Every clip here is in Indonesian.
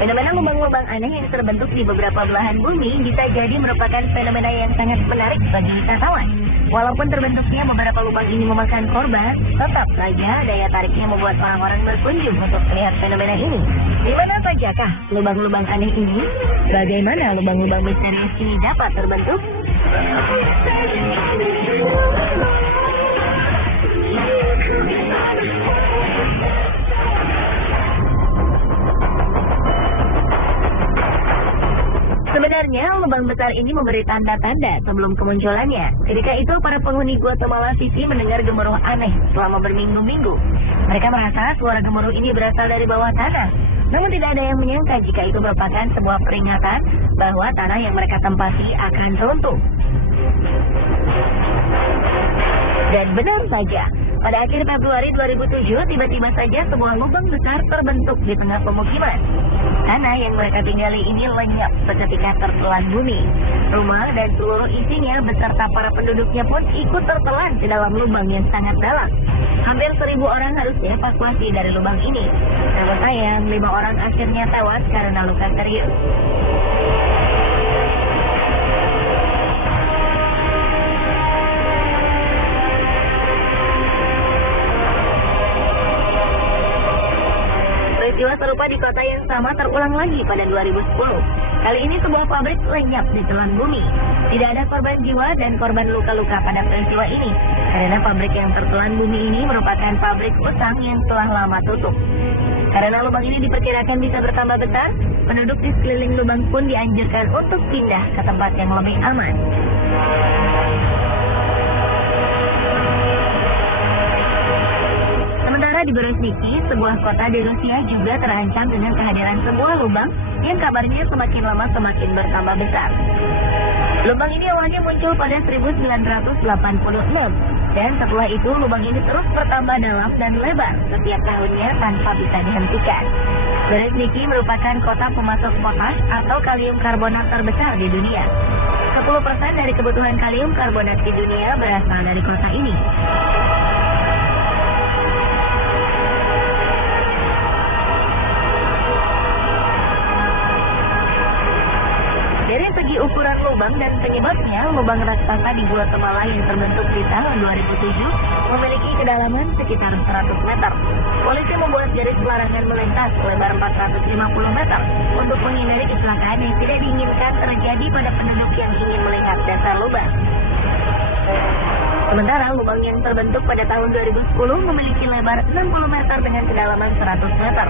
Fenomena lubang-lubang aneh yang terbentuk di beberapa belahan bumi bisa jadi merupakan fenomena yang sangat menarik bagi wisatawan. Walaupun terbentuknya beberapa lubang ini memakan korban, tetap saja daya tariknya membuat orang-orang berkunjung untuk melihat fenomena ini. Di mana sajakah lubang-lubang aneh ini? Bagaimana lubang-lubang misterius ini dapat terbentuk? Sebenarnya, lubang besar ini memberi tanda-tanda sebelum kemunculannya. Ketika itu, para penghuni Guatemala City mendengar gemuruh aneh selama berminggu-minggu. Mereka merasa suara gemuruh ini berasal dari bawah tanah. Namun tidak ada yang menyangka jika itu merupakan sebuah peringatan bahwa tanah yang mereka tempati akan runtuh. Dan benar saja, pada akhir Februari 2007, tiba-tiba saja sebuah lubang besar terbentuk di tengah pemukiman. Tanah yang mereka tinggali ini lenyap seketika tertelan bumi. Rumah dan seluruh isinya beserta para penduduknya pun ikut tertelan ke dalam lubang yang sangat dalam. Hampir 1.000 orang harus dievakuasi dari lubang ini. Namun sayang, 5 orang akhirnya tewas karena luka serius. Peristiwa serupa di kota yang sama terulang lagi pada 2010. Kali ini sebuah pabrik lenyap di telan bumi. Tidak ada korban jiwa dan korban luka-luka pada peristiwa ini, karena pabrik yang tertelan bumi ini merupakan pabrik utang yang telah lama tutup. Karena lubang ini diperkirakan bisa bertambah besar, penduduk di sekeliling lubang pun dianjurkan untuk pindah ke tempat yang lebih aman. Di Berezhniki, sebuah kota di Rusia juga terancam dengan kehadiran sebuah lubang yang kabarnya semakin lama semakin bertambah besar. Lubang ini awalnya muncul pada 1986, dan setelah itu lubang ini terus bertambah dalam dan lebar setiap tahunnya tanpa bisa dihentikan. Berezhniki merupakan kota pemasok potas atau kalium karbonat terbesar di dunia. 10% dari kebutuhan kalium karbonat di dunia berasal dari kota ini. Dari segi ukuran lubang dan penyebabnya, lubang raksasa di Guatemala yang terbentuk di tahun 2007 memiliki kedalaman sekitar 100 meter. Polisi membuat garis pelarangan melintas lebar 450 meter untuk menghindari kecelakaan yang tidak diinginkan terjadi pada penduduk yang ingin melihat dasar lubang. Sementara lubang yang terbentuk pada tahun 2010 memiliki lebar 60 meter dengan kedalaman 100 meter.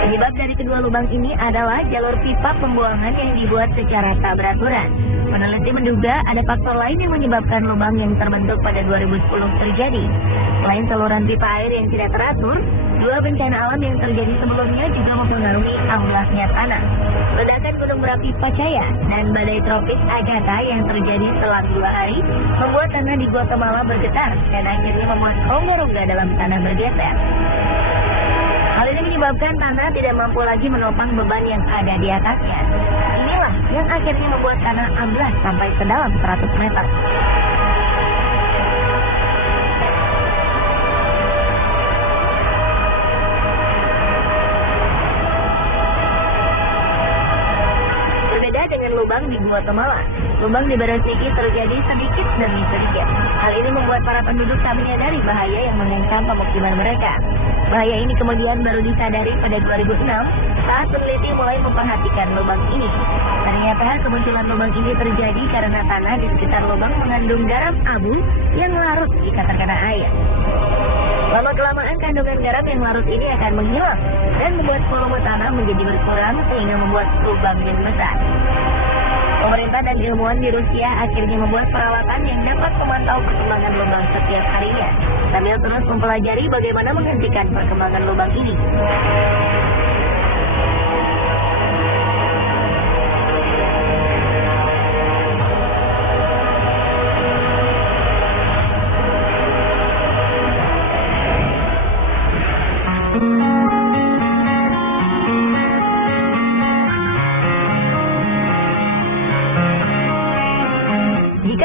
Penyebab dari kedua lubang ini adalah jalur pipa pembuangan yang dibuat secara tak beraturan. Peneliti menduga ada faktor lain yang menyebabkan lubang yang terbentuk pada 2010 terjadi. Selain saluran pipa air yang tidak teratur, dua bencana alam yang terjadi sebelumnya juga mempengaruhi amblasnya tanah. Ledakan gunung berapi Pacaya dan badai tropis Agatha yang terjadi selang 2 hari membuat tanah di Guatemala bergetar dan akhirnya membuat rongga-rongga dalam tanah bergeser. Hal ini menyebabkan tanah tidak mampu lagi menopang beban yang ada di atasnya. Inilah yang akhirnya membuat tanah amblas sampai sedalam 100 meter. Berbeda dengan lubang di Guatemala, lubang di Berezhniki terjadi sedikit demi sedikit. Hal ini membuat para penduduk tak menyadari bahaya yang mengancam pemukiman mereka. Bahaya ini kemudian baru disadari pada 2006 saat peneliti mulai memperhatikan lubang ini. Ternyata kemunculan lubang ini terjadi karena tanah di sekitar lubang mengandung garam abu yang larut jika terkena air. Lama-kelamaan kandungan garam yang larut ini akan menghilang dan membuat volume tanah menjadi berkurang sehingga membuat lubang yang besar. Pemerintah dan ilmuwan di Rusia akhirnya membuat peralatan yang dapat memantau perkembangan lubang setiap harinya, sambil terus mempelajari bagaimana menghentikan perkembangan lubang ini.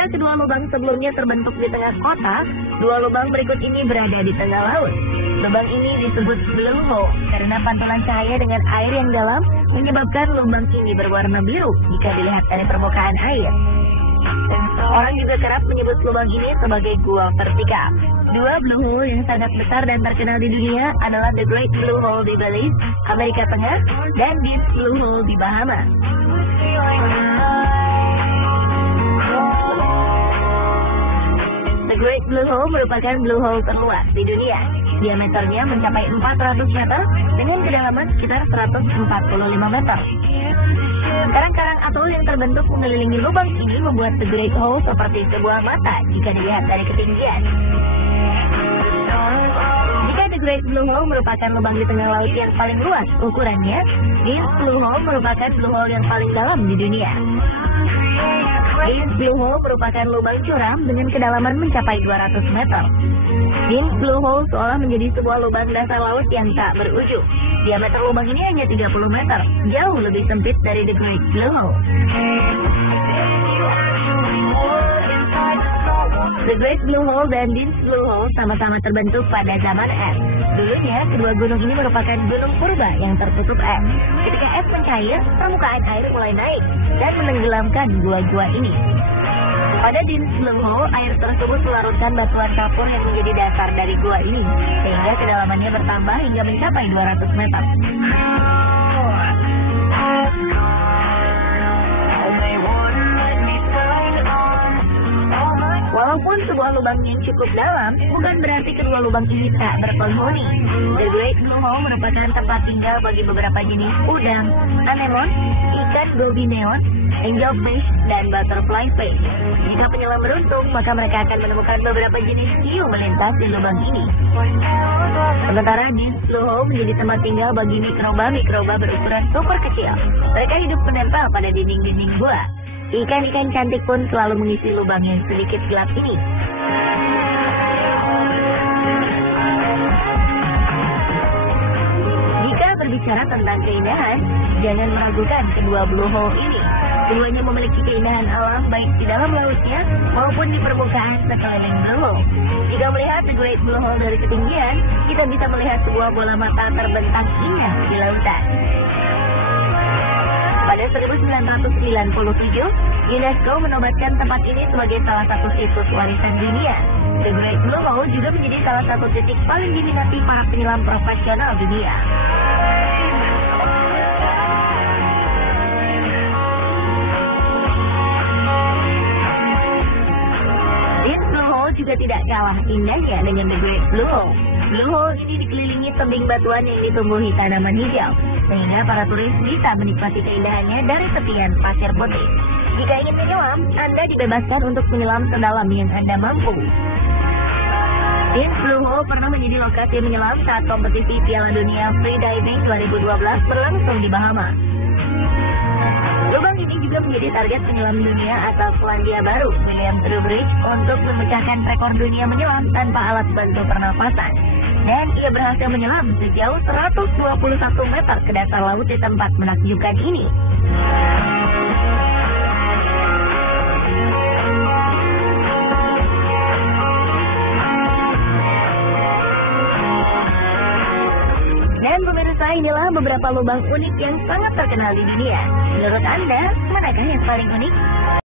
Kedua lubang sebelumnya terbentuk di tengah kota, dua lubang berikut ini berada di tengah laut. Lubang ini disebut blue hole karena pantulan cahaya dengan air yang dalam menyebabkan lubang ini berwarna biru jika dilihat dari permukaan air. Orang juga kerap menyebut lubang ini sebagai gua vertikal. Dua blue hole yang sangat besar dan terkenal di dunia adalah The Great Blue Hole di Belize, Amerika Tengah, dan Deep Blue Hole di Bahama. The Great Blue Hole merupakan blue hole terluas di dunia. Diameternya mencapai 400 meter dengan kedalaman sekitar 145 meter. Karang-karang atol yang terbentuk mengelilingi lubang ini membuat The Great Hole seperti sebuah mata jika dilihat dari ketinggian. Jika The Great Blue Hole merupakan lubang di tengah laut yang paling luas ukurannya, Deep Blue Hole merupakan blue hole yang paling dalam di dunia. Deep Blue Hole merupakan lubang curam dengan kedalaman mencapai 200 meter. Deep Blue Hole seolah menjadi sebuah lubang dasar laut yang tak berujung. Diameter lubang ini hanya 30 meter, jauh lebih sempit dari The Great Blue Hole. The Great Blue Hole dan Deep Blue Hole sama-sama terbentuk pada zaman es. Dulunya, kedua gunung ini merupakan gunung purba yang tertutup es. Ketika es mencair, permukaan air mulai naik dan menenggelamkan gua-gua ini. Pada Deep Blue Hole, air tersebut melarutkan batuan kapur yang menjadi dasar dari gua ini, sehingga kedalamannya bertambah hingga mencapai 200 meter. Walaupun sebuah lubang yang cukup dalam, bukan berarti kedua lubang ini tak berpenghuni. The Great Blue Hole merupakan tempat tinggal bagi beberapa jenis udang, anemon, ikan gobi neon, angelfish, dan butterfly fish. Jika penyelam beruntung, maka mereka akan menemukan beberapa jenis hiu melintas di lubang ini. Sementara Deep Blue Hole menjadi tempat tinggal bagi mikroba-mikroba berukuran super kecil. Mereka hidup menempel pada dinding-dinding gua. Ikan-ikan cantik pun selalu mengisi lubang yang sedikit gelap ini. Jika berbicara tentang keindahan, jangan meragukan kedua blue hole ini. Keduanya memiliki keindahan alam baik di dalam lautnya maupun di permukaan sekeliling blue hole. Jika melihat The Great Blue Hole dari ketinggian, kita bisa melihat sebuah bola mata terbentang indah di lautan. Pada 1997, UNESCO menobatkan tempat ini sebagai salah satu situs warisan dunia. The Great Blue Hole juga menjadi salah satu titik paling diminati para penyelam profesional dunia. Deep Blue Hole juga tidak kalah indahnya dengan The Great Blue Hole. Blue Hole ini dikelilingi tebing batuan yang ditumbuhi tanaman hijau, sehingga para turis bisa menikmati keindahannya dari tepian pasir putih. Jika ingin menyelam, Anda dibebaskan untuk menyelam sedalam yang Anda mampu. Deep Blue Hole pernah menjadi lokasi menyelam saat kompetisi Piala Dunia Freediving 2012 berlangsung di Bahama. Lubang ini juga menjadi target penyelam dunia asal Selandia Baru, William Trowbridge, untuk memecahkan rekor dunia menyelam tanpa alat bantu pernapasan. Dan ia berhasil menyelam sejauh 121 meter ke dasar laut di tempat menakjubkan ini. Dan pemirsa, inilah beberapa lubang unik yang sangat terkenal di dunia. Menurut Anda, manakah yang paling unik?